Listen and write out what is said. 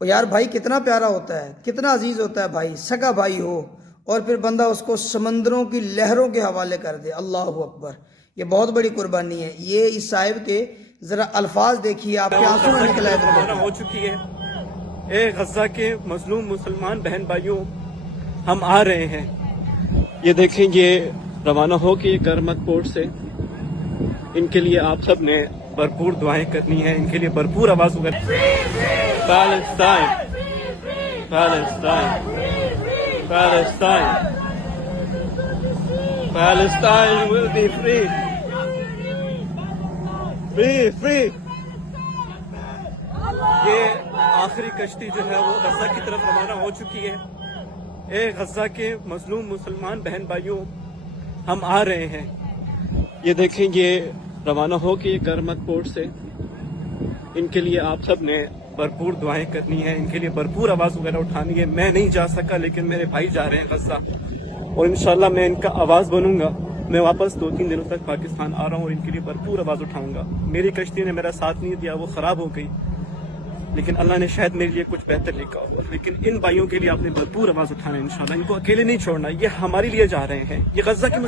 اور یار بھائی کتنا پیارا ہوتا ہے، کتنا عزیز ہوتا ہے بھائی، سگا بھائی ہو اور پھر بندہ اس کو سمندروں کی لہروں کے حوالے کر دے، اللہ اکبر، یہ بہت بڑی قربانی ہے۔ یہ اس صاحب کے ذرا الفاظ دیکھیے، آپ کے آنسو نہ نکل آئے۔ روانہ ہو چکی ہے۔ اے غزہ کے مظلوم مسلمان بہن بھائیوں، ہم آ رہے ہیں۔ یہ دیکھیں، یہ روانہ ہو کے کرمک پورٹ سے۔ ان کے لیے آپ سب نے بھرپور دعائیں کرنی ہیں، ان کے لیے بھرپور آواز اٹھانی ہے۔ Palestine, Palestine, Palestine, Palestine will be free, free, free۔ یہ آخری کشتی جو ہے وہ غزہ کی طرف روانہ ہو چکی ہے۔ اے غزہ کے مظلوم مسلمان بہن بھائیوں، ہم آ رہے ہیں۔ یہ دیکھیں، یہ روانہ ہو کے کرمک پورٹ سے۔ ان کے لیے آپ سب نے بھرپور دعائیں کرنی ہیں، ان کے لیے بھرپور آواز وغیرہ اٹھانی ہے۔ میں نہیں جا سکا، لیکن میرے بھائی جا رہے ہیں غزہ، اور انشاءاللہ میں ان کا آواز بنوں گا۔ میں واپس 2-3 دنوں تک پاکستان آ رہا ہوں اور ان کے لیے بھرپور آواز اٹھاؤں گا۔ میری کشتی نے میرا ساتھ نہیں دیا، وہ خراب ہو گئی، لیکن اللہ نے شاید میرے لیے کچھ بہتر لکھا ہوا۔ لیکن ان بھائیوں کے لیے آپ نے بھرپور آواز اٹھانا ہے انشاءاللہ، ان کو اکیلے نہیں چھوڑنا۔ یہ ہمارے لیے جا رہے ہیں، یہ غزہ کی